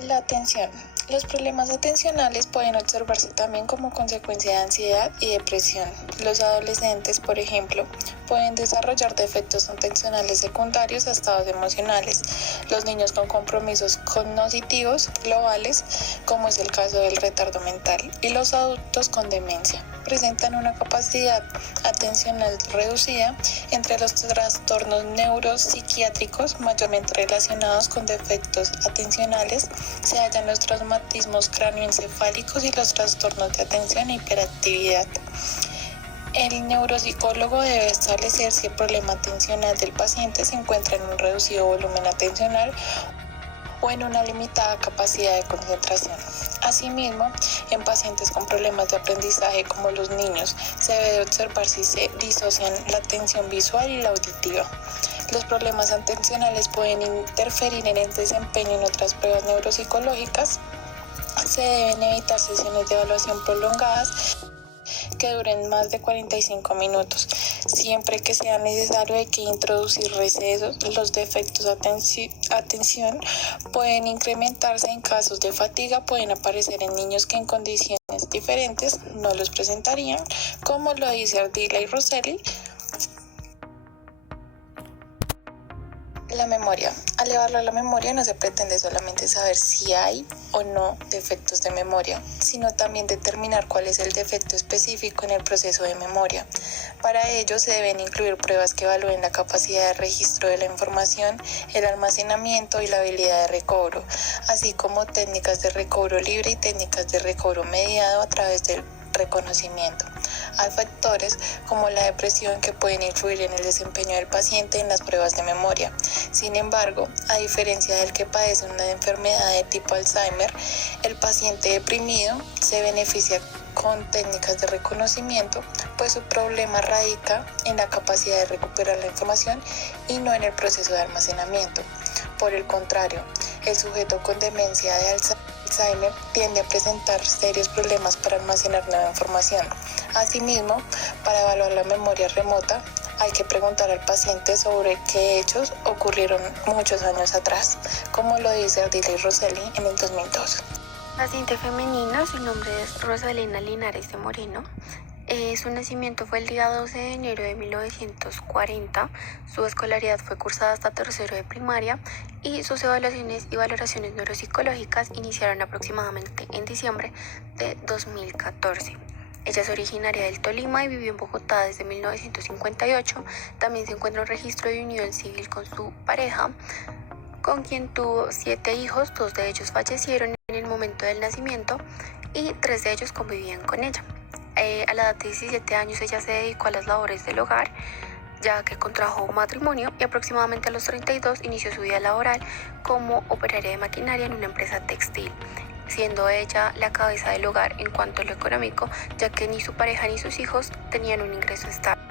La atención. Los problemas atencionales pueden observarse también como consecuencia de ansiedad y depresión. Los adolescentes, por ejemplo, pueden desarrollar defectos atencionales secundarios a estados emocionales. Los niños con compromisos cognitivos globales, como es el caso del retardo mental, y los adultos con demencia, presentan una capacidad atencional reducida. Entre los trastornos neuropsiquiátricos mayormente relacionados con defectos atencionales se hallan los traumatismos cráneoencefálicos y los trastornos de atención e hiperactividad. El neuropsicólogo debe establecer si el problema atencional del paciente se encuentra en un reducido volumen atencional o en una limitada capacidad de concentración. Asimismo, en pacientes con problemas de aprendizaje como los niños, se debe observar si se disocian la atención visual y la auditiva. Los problemas atencionales pueden interferir en el desempeño en otras pruebas neuropsicológicas. Se deben evitar sesiones de evaluación prolongadas que duren más de 45 minutos. Siempre que sea necesario hay que introducir recesos. Los defectos de atención pueden incrementarse en casos de fatiga, pueden aparecer en niños que en condiciones diferentes no los presentarían, como lo dice Ardila y Rosselli. La memoria. Al evaluar la memoria no se pretende solamente saber si hay o no defectos de memoria, sino también determinar cuál es el defecto específico en el proceso de memoria. Para ello se deben incluir pruebas que evalúen la capacidad de registro de la información, el almacenamiento y la habilidad de recobro, así como técnicas de recobro libre y técnicas de recobro mediado a través del reconocimiento. Hay factores como la depresión que pueden influir en el desempeño del paciente en las pruebas de memoria. Sin embargo, a diferencia del que padece una enfermedad de tipo Alzheimer, el paciente deprimido se beneficia con técnicas de reconocimiento, pues su problema radica en la capacidad de recuperar la información y no en el proceso de almacenamiento. Por el contrario, el sujeto con demencia de Alzheimer tiende a presentar serios problemas para almacenar nueva información. Asimismo, para evaluar la memoria remota, hay que preguntar al paciente sobre qué hechos ocurrieron muchos años atrás, como lo dice Ardila y Rosselli en el 2002. Paciente femenina, su nombre es Rosalina Linares de Moreno. Su nacimiento fue el día 12 de enero de 1940, su escolaridad fue cursada hasta tercero de primaria y sus evaluaciones y valoraciones neuropsicológicas iniciaron aproximadamente en diciembre de 2014. Ella es originaria del Tolima y vivió en Bogotá desde 1958. También se encuentra un registro de unión civil con su pareja, con quien tuvo 7 hijos, 2 de ellos fallecieron en el momento del nacimiento y 3 de ellos convivían con ella. A la edad de 17 años ella se dedicó a las labores del hogar, ya que contrajo matrimonio, y aproximadamente a los 32 inició su vida laboral como operaria de maquinaria en una empresa textil, siendo ella la cabeza del hogar en cuanto a lo económico, ya que ni su pareja ni sus hijos tenían un ingreso estable.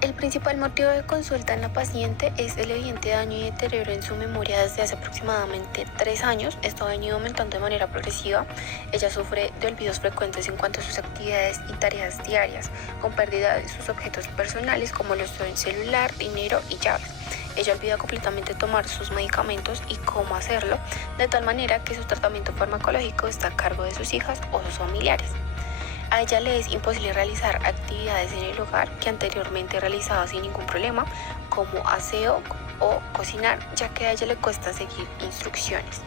El principal motivo de consulta en la paciente es el evidente daño y deterioro en su memoria desde hace aproximadamente 3 años. Esto ha venido aumentando de manera progresiva. Ella sufre de olvidos frecuentes en cuanto a sus actividades y tareas diarias, con pérdida de sus objetos personales como lo son celular, dinero y llaves. Ella olvida completamente tomar sus medicamentos y cómo hacerlo, de tal manera que su tratamiento farmacológico está a cargo de sus hijas o sus familiares. A ella le es imposible realizar actividades en el hogar que anteriormente realizaba sin ningún problema, como aseo o cocinar, ya que a ella le cuesta seguir instrucciones.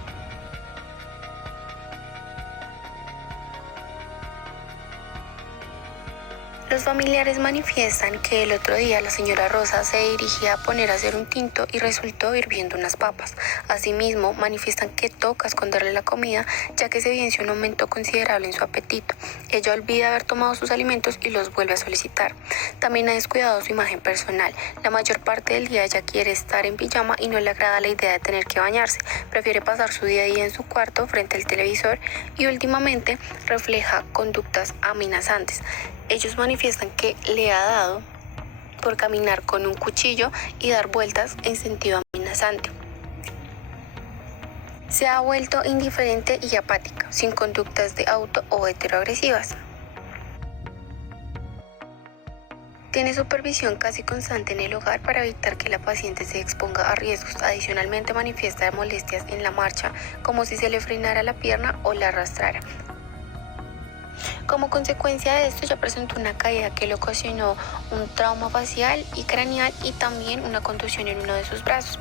Los familiares manifiestan que el otro día la señora Rosa se dirigía a poner a hacer un tinto y resultó hirviendo unas papas. Asimismo, manifiestan que toca esconderle la comida, ya que se evidencia un aumento considerable en su apetito. Ella olvida haber tomado sus alimentos y los vuelve a solicitar. También ha descuidado su imagen personal. La mayor parte del día ella quiere estar en pijama y no le agrada la idea de tener que bañarse. Prefiere pasar su día a día en su cuarto frente al televisor y últimamente refleja conductas amenazantes. Ellos manifiestan que le ha dado por caminar con un cuchillo y dar vueltas en sentido amenazante. Se ha vuelto indiferente y apática, sin conductas de auto o heteroagresivas. Tiene supervisión casi constante en el hogar para evitar que la paciente se exponga a riesgos. Adicionalmente manifiesta molestias en la marcha, como si se le frenara la pierna o la arrastrara. Como consecuencia de esto ya presentó una caída que le ocasionó un trauma facial y craneal y también una contusión en uno de sus brazos.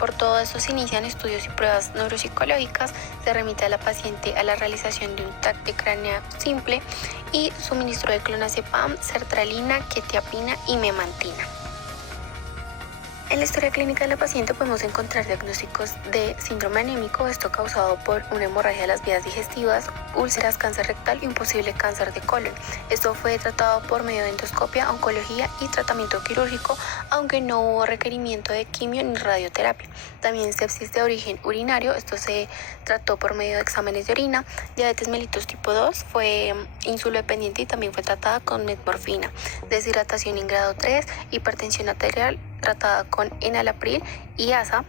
Por todo esto se inician estudios y pruebas neuropsicológicas, se remite a la paciente a la realización de un TAC de cráneo simple y suministro de clonazepam, sertralina, quetiapina y memantina. En la historia clínica de la paciente podemos encontrar diagnósticos de síndrome anémico, esto causado por una hemorragia de las vías digestivas, úlceras, cáncer rectal y un posible cáncer de colon. Esto fue tratado por medio de endoscopia, oncología y tratamiento quirúrgico, aunque no hubo requerimiento de quimio ni radioterapia. También sepsis de origen urinario, esto se trató por medio de exámenes de orina. Diabetes mellitus tipo 2 fue insulodependiente y también fue tratada con metmorfina. Deshidratación en grado 3, hipertensión arterial tratada con enalapril y ASA.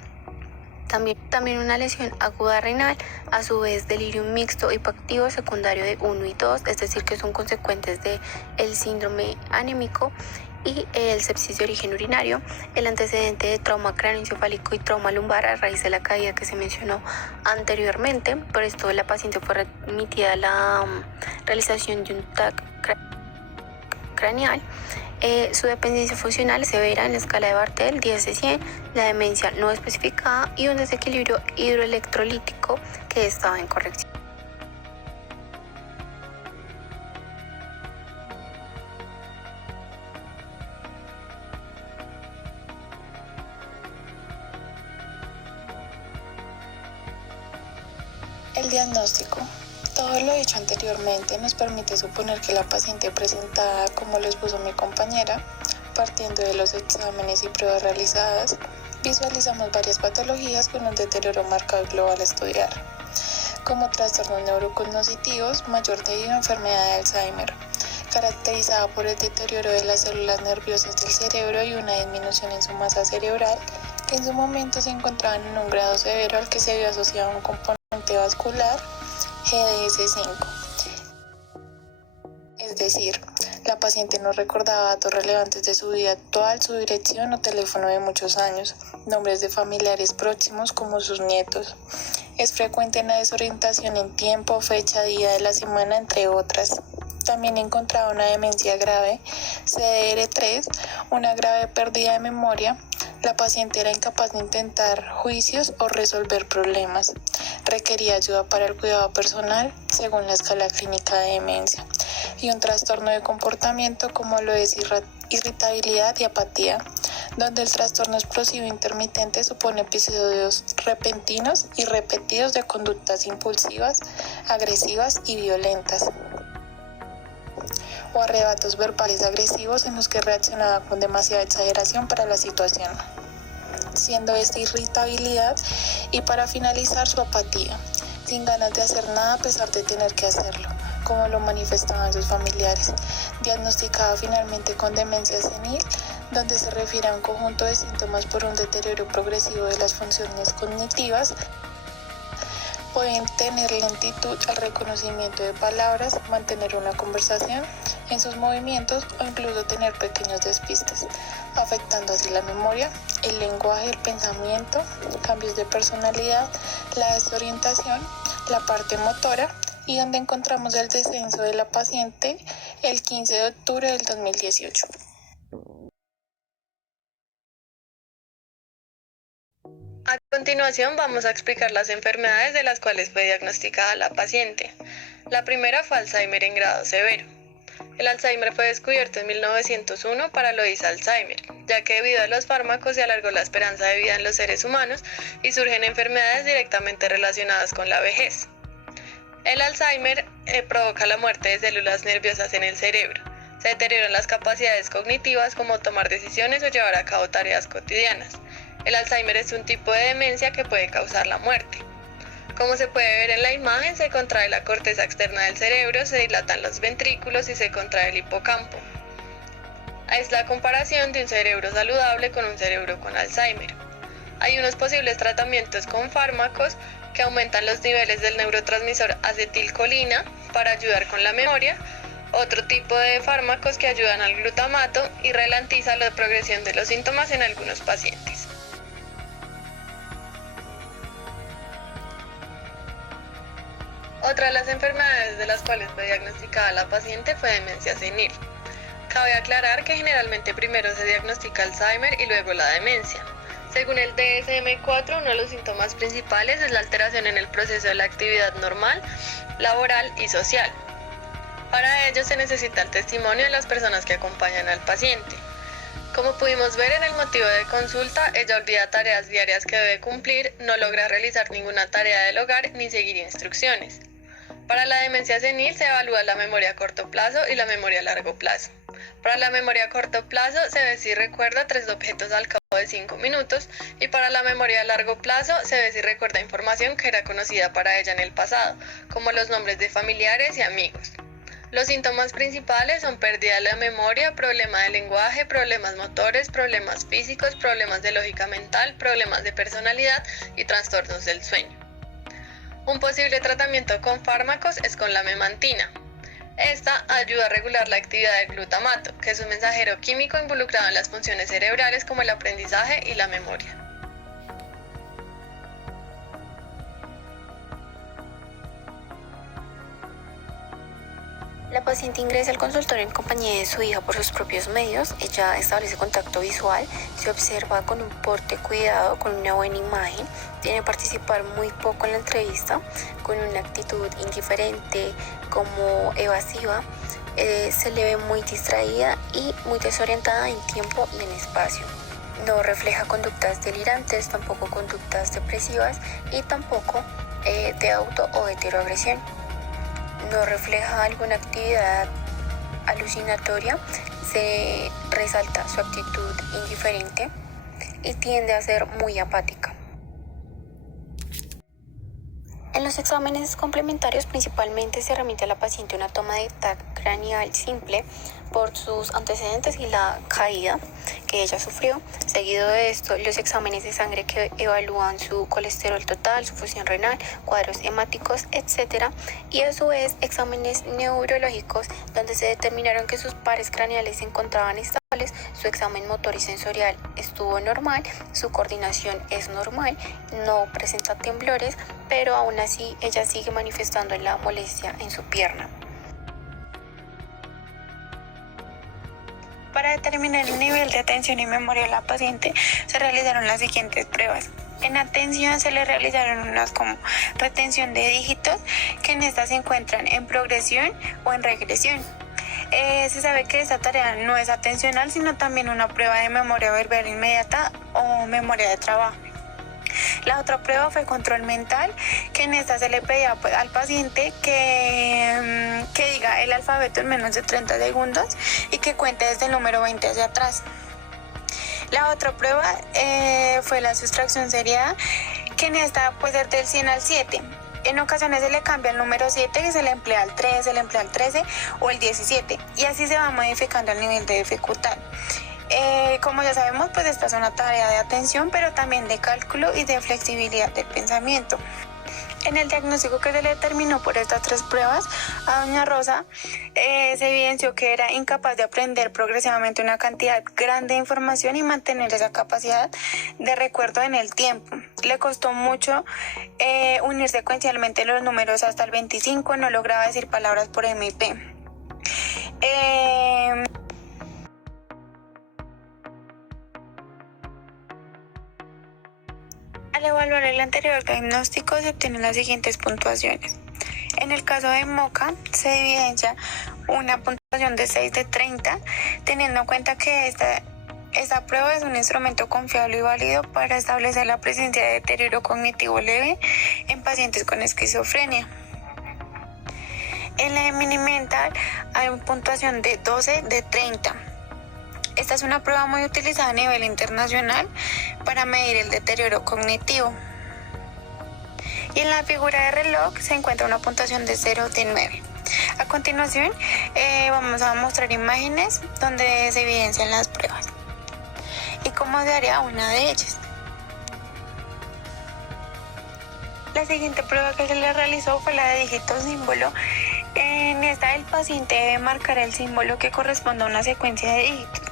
También una lesión aguda renal, a su vez delirium mixto hipoactivo secundario de 1 y 2, es decir que son consecuentes del síndrome anémico, y el sepsis de origen urinario, el antecedente de trauma cráneoencefálico y trauma lumbar a raíz de la caída que se mencionó anteriormente. Por esto la paciente fue remitida a la realización de un TAC craneal. Su dependencia funcional severa en la escala de Bartel 10 de 100, la demencia no especificada y un desequilibrio hidroelectrolítico que estaba en corrección. El diagnóstico. Todo lo dicho anteriormente nos permite suponer que la paciente presentaba, como lo expuso mi compañera, partiendo de los exámenes y pruebas realizadas, visualizamos varias patologías con un deterioro marcado y global a estudiar, como trastornos neurocognitivos, mayor debido a enfermedad de Alzheimer, caracterizada por el deterioro de las células nerviosas del cerebro y una disminución en su masa cerebral, que en su momento se encontraban en un grado severo al que se había asociado un componente vascular GDS5. Es decir, la paciente no recordaba datos relevantes de su vida actual, su dirección o teléfono de muchos años, nombres de familiares próximos como sus nietos. Es frecuente la desorientación en tiempo, fecha, día de la semana, entre otras. También encontraba una demencia grave, CDR3, una grave pérdida de memoria. La paciente era incapaz de intentar juicios o resolver problemas. Requería ayuda para el cuidado personal según la escala clínica de demencia. Y un trastorno de comportamiento como lo es irritabilidad y apatía, donde el trastorno explosivo intermitente supone episodios repentinos y repetidos de conductas impulsivas, agresivas y violentas, o arrebatos verbales agresivos en los que reaccionaba con demasiada exageración para la situación, siendo esta irritabilidad y para finalizar su apatía, sin ganas de hacer nada a pesar de tener que hacerlo, como lo manifestaban sus familiares, diagnosticada finalmente con demencia senil, donde se refiere a un conjunto de síntomas por un deterioro progresivo de las funciones cognitivas. Pueden tener lentitud al reconocimiento de palabras, mantener una conversación en sus movimientos o incluso tener pequeños despistes, afectando así la memoria, el lenguaje, el pensamiento, cambios de personalidad, la desorientación, la parte motora, y donde encontramos el descenso de la paciente el 15 de octubre del 2018. A continuación vamos a explicar las enfermedades de las cuales fue diagnosticada la paciente. La primera fue Alzheimer en grado severo. El Alzheimer fue descubierto en 1901 para Alois Alzheimer, ya que debido a los fármacos se alargó la esperanza de vida en los seres humanos y surgen enfermedades directamente relacionadas con la vejez. El Alzheimer provoca la muerte de células nerviosas en el cerebro. Se deterioran las capacidades cognitivas como tomar decisiones o llevar a cabo tareas cotidianas. El Alzheimer es un tipo de demencia que puede causar la muerte. Como se puede ver en la imagen, se contrae la corteza externa del cerebro, se dilatan los ventrículos y se contrae el hipocampo. Es la comparación de un cerebro saludable con un cerebro con Alzheimer. Hay unos posibles tratamientos con fármacos que aumentan los niveles del neurotransmisor acetilcolina para ayudar con la memoria, otro tipo de fármacos que ayudan al glutamato y ralentiza la progresión de los síntomas en algunos pacientes. Otra de las enfermedades de las cuales fue diagnosticada la paciente fue demencia senil. Cabe aclarar que generalmente primero se diagnostica Alzheimer y luego la demencia. Según el DSM-4, uno de los síntomas principales es la alteración en el proceso de la actividad normal, laboral y social. Para ello se necesita el testimonio de las personas que acompañan al paciente. Como pudimos ver en el motivo de consulta, ella olvida tareas diarias que debe cumplir, no logra realizar ninguna tarea del hogar ni seguir instrucciones. Para la demencia senil se evalúa la memoria a corto plazo y la memoria a largo plazo. Para la memoria a corto plazo se ve si recuerda 3 objetos al cabo de 5 minutos y para la memoria a largo plazo se ve si recuerda información que era conocida para ella en el pasado, como los nombres de familiares y amigos. Los síntomas principales son pérdida de la memoria, problema de lenguaje, problemas motores, problemas físicos, problemas de lógica mental, problemas de personalidad y trastornos del sueño. Un posible tratamiento con fármacos es con la memantina. Esta ayuda a regular la actividad del glutamato, que es un mensajero químico involucrado en las funciones cerebrales como el aprendizaje y la memoria. La paciente ingresa al consultorio en compañía de su hija por sus propios medios. Ella establece contacto visual, se observa con un porte cuidado, con una buena imagen, tiene que participar muy poco en la entrevista, con una actitud indiferente, como evasiva, se le ve muy distraída y muy desorientada en tiempo y en espacio. No refleja conductas delirantes, tampoco conductas depresivas y tampoco de auto o heteroagresión. No refleja alguna actividad alucinatoria, se resalta su actitud indiferente y tiende a ser muy apática. En los exámenes complementarios principalmente se remite a la paciente una toma de TAC craneal simple por sus antecedentes y la caída que ella sufrió. Seguido de esto, los exámenes de sangre que evalúan su colesterol total, su función renal, cuadros hemáticos, etc. Y a su vez, exámenes neurológicos donde se determinaron que sus pares craneales se encontraban estables, su examen motor y sensorial estuvo normal, su coordinación es normal, no presenta temblores, pero aún así ella sigue manifestando la molestia en su pierna. Para determinar el nivel de atención y memoria de la paciente, se realizaron las siguientes pruebas. En atención se le realizaron unas como retención de dígitos, que en estas se encuentran en progresión o en regresión. Se sabe que esta tarea no es atencional, sino también una prueba de memoria verbal inmediata o memoria de trabajo. La otra prueba fue control mental, que en esta se le pedía al paciente que diga el alfabeto en menos de 30 segundos y que cuente desde el número 20 hacia atrás. La otra prueba fue la sustracción seriada, que en esta puede ser del 100 al 7. En ocasiones se le cambia el número 7, que se le emplea al 3, se le emplea al 13 o el 17, y así se va modificando el nivel de dificultad. Como ya sabemos, pues esta es una tarea de atención, pero también de cálculo y de flexibilidad del pensamiento. En el diagnóstico que se le determinó por estas 3 pruebas a doña Rosa, se evidenció que era incapaz de aprender progresivamente una cantidad grande de información y mantener esa capacidad de recuerdo en el tiempo. Le costó mucho unir secuencialmente los números hasta el 25, no lograba decir palabras por M y P. Al evaluar el anterior diagnóstico se obtienen las siguientes puntuaciones. En el caso de MoCA se evidencia una puntuación de 6 de 30, teniendo en cuenta que esta prueba es un instrumento confiable y válido para establecer la presencia de deterioro cognitivo leve en pacientes con esquizofrenia. En la de Mini-Mental hay una puntuación de 12 de 30. Esta es una prueba muy utilizada a nivel internacional para medir el deterioro cognitivo. Y en la figura de reloj se encuentra una puntuación de 0 de 9. A continuación vamos a mostrar imágenes donde se evidencian las pruebas y cómo se haría una de ellas. La siguiente prueba que se le realizó fue la de dígito símbolo, En esta, el paciente debe marcar el símbolo que corresponde a una secuencia de dígitos,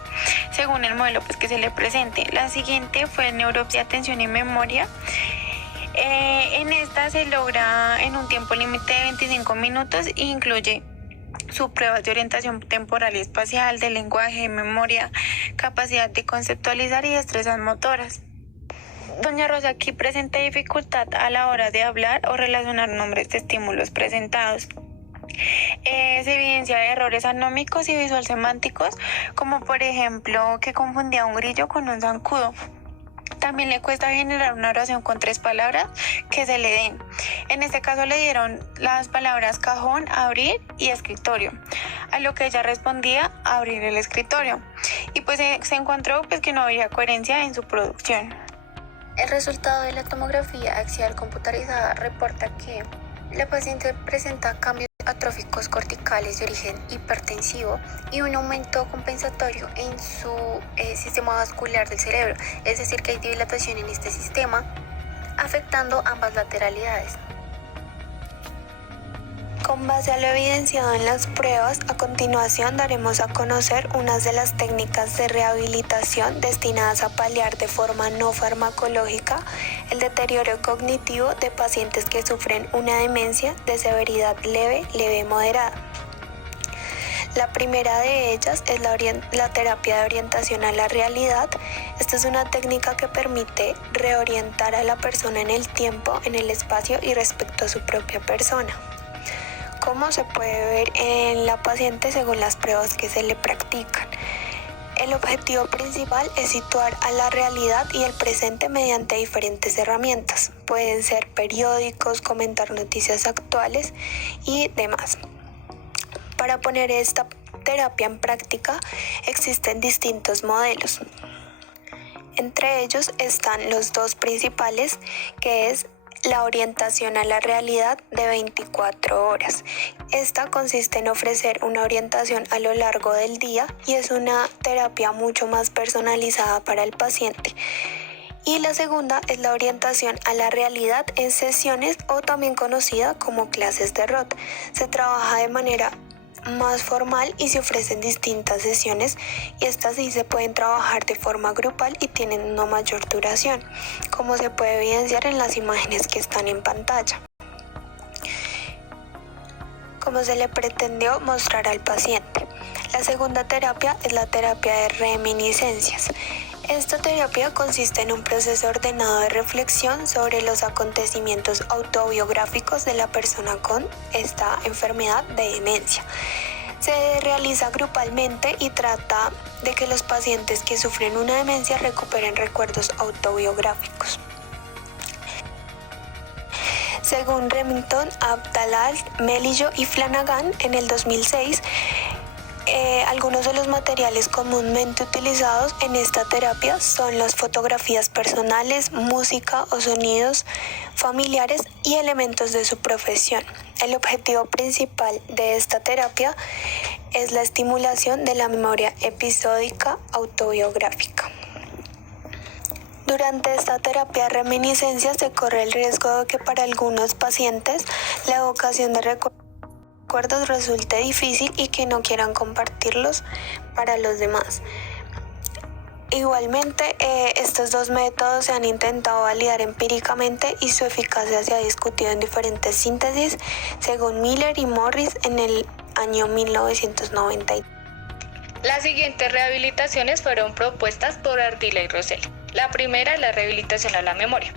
según el modelo que se le presente. La siguiente fue neuropsia, atención y memoria. En esta se logra en un tiempo límite de 25 minutos e incluye subpruebas de orientación temporal y espacial, de lenguaje, memoria, capacidad de conceptualizar y destrezas motoras. Doña Rosa aquí presenta dificultad a la hora de hablar o relacionar nombres de estímulos presentados. Se evidencia errores anómicos y visual semánticos, como por ejemplo que confundía un grillo con un zancudo. También le cuesta generar una oración con 3 palabras que se le den. En este caso le dieron las palabras cajón, abrir y escritorio, a lo que ella respondía abrir el escritorio. Y pues se encontró que no había coherencia en su producción. El resultado de la tomografía axial computarizada reporta que la paciente presenta cambios atróficos corticales de origen hipertensivo y un aumento compensatorio en su sistema vascular del cerebro, es decir, que hay dilatación en este sistema, afectando ambas lateralidades. Con base a lo evidenciado en las pruebas, a continuación daremos a conocer unas de las técnicas de rehabilitación destinadas a paliar de forma no farmacológica el deterioro cognitivo de pacientes que sufren una demencia de severidad leve, moderada. La primera de ellas es la terapia de orientación a la realidad. Esta es una técnica que permite reorientar a la persona en el tiempo, en el espacio y respecto a su propia persona. Como se puede ver en la paciente según las pruebas que se le practican. El objetivo principal es situar a la realidad y el presente mediante diferentes herramientas. Pueden ser periódicos, comentar noticias actuales y demás. Para poner esta terapia en práctica existen distintos modelos. Entre ellos están los 2 principales, que es la orientación a la realidad de 24 horas. Esta consiste en ofrecer una orientación a lo largo del día y es una terapia mucho más personalizada para el paciente. Y la segunda es la orientación a la realidad en sesiones, o también conocida como clases de ROT. Se trabaja de manera más formal y se ofrecen distintas sesiones, y estas sí se pueden trabajar de forma grupal y tienen una mayor duración, como se puede evidenciar en las imágenes que están en pantalla. Como se le pretendió mostrar al paciente. La segunda terapia es la terapia de reminiscencias. Esta terapia consiste en un proceso ordenado de reflexión sobre los acontecimientos autobiográficos de la persona con esta enfermedad de demencia. Se realiza grupalmente y trata de que los pacientes que sufren una demencia recuperen recuerdos autobiográficos. Según Remington, Abdallah, Melillo y Flanagan, en el 2006, algunos de los materiales comúnmente utilizados en esta terapia son las fotografías personales, música o sonidos familiares y elementos de su profesión. El objetivo principal de esta terapia es la estimulación de la memoria episódica autobiográfica. Durante esta terapia de reminiscencia se corre el riesgo de que para algunos pacientes la evocación de recuerdos resulte difícil y que no quieran compartirlos para los demás. Igualmente, estos 2 métodos se han intentado validar empíricamente y su eficacia se ha discutido en diferentes síntesis, según Miller y Morris en el año 1990. Las siguientes rehabilitaciones fueron propuestas por Ardila y Rosell. La primera es la rehabilitación a la memoria.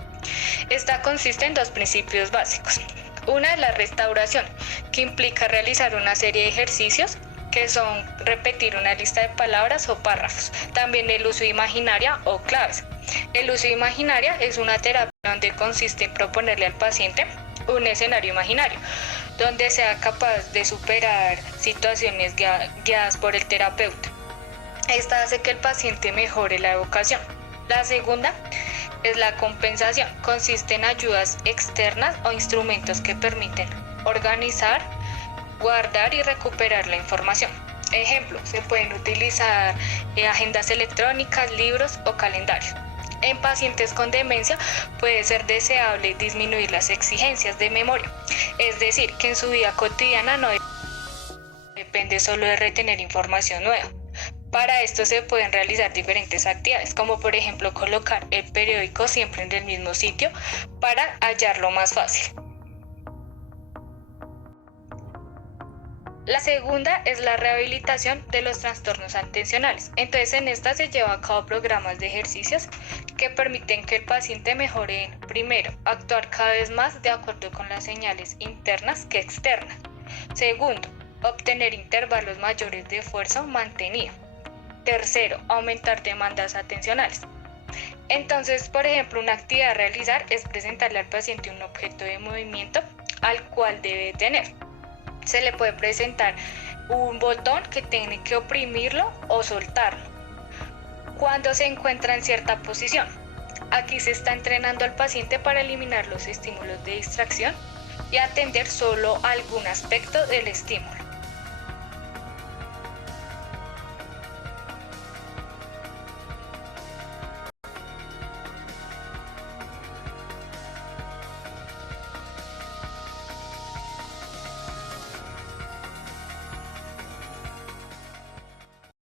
Esta consiste en 2 principios básicos. Una es la restauración, que implica realizar una serie de ejercicios que son repetir una lista de palabras o párrafos. También el uso de imaginaria o claves. El uso de imaginaria es una terapia donde consiste en proponerle al paciente un escenario imaginario, donde sea capaz de superar situaciones guiadas por el terapeuta. Esta hace que el paciente mejore la evocación. La segunda es la compensación. Consiste en ayudas externas o instrumentos que permiten organizar, guardar y recuperar la información. Ejemplo, se pueden utilizar agendas electrónicas, libros o calendarios. En pacientes con demencia puede ser deseable disminuir las exigencias de memoria, es decir, que en su vida cotidiana no depende solo de retener información nueva. Para esto se pueden realizar diferentes actividades, como por ejemplo colocar el periódico siempre en el mismo sitio para hallarlo más fácil. La segunda es la rehabilitación de los trastornos atencionales. Entonces en esta se lleva a cabo programas de ejercicios que permiten que el paciente mejore en, primero, actuar cada vez más de acuerdo con las señales internas que externas. Segundo, obtener intervalos mayores de esfuerzo mantenido. Tercero, aumentar demandas atencionales. Entonces, por ejemplo, una actividad a realizar es presentarle al paciente un objeto de movimiento al cual debe tener. Se le puede presentar un botón que tiene que oprimirlo o soltarlo cuando se encuentra en cierta posición. Aquí se está entrenando al paciente para eliminar los estímulos de distracción y atender solo algún aspecto del estímulo.